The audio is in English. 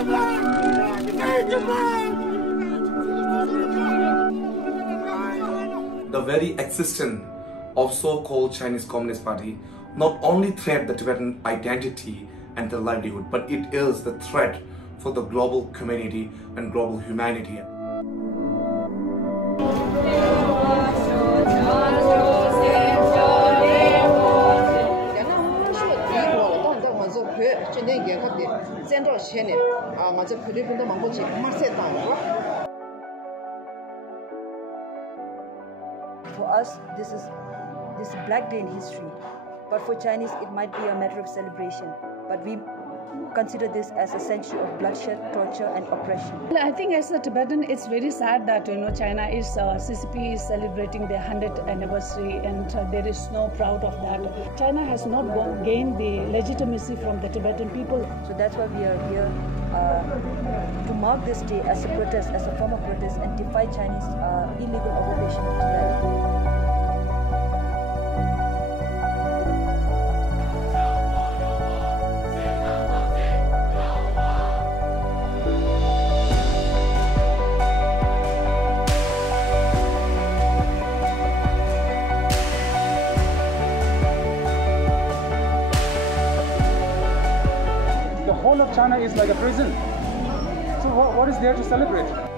The very existence of so-called Chinese Communist Party not only threat the Tibetan identity and their livelihood, but it is the threat for the global community and global humanity. For us, this is Black Day in history, but for Chinese it might be a matter of celebration. But we consider this as a century of bloodshed, torture and oppression. Well, I think as a Tibetan, it's very sad that China is CCP is celebrating their 100th anniversary, and there is no proud of that. China has not gained the legitimacy from the Tibetan people. So that's why we are here to mark this day as a protest, as a form of protest, and defy Chinese illegal occupation of Tibet. The whole of China is like a prison. So what is there to celebrate?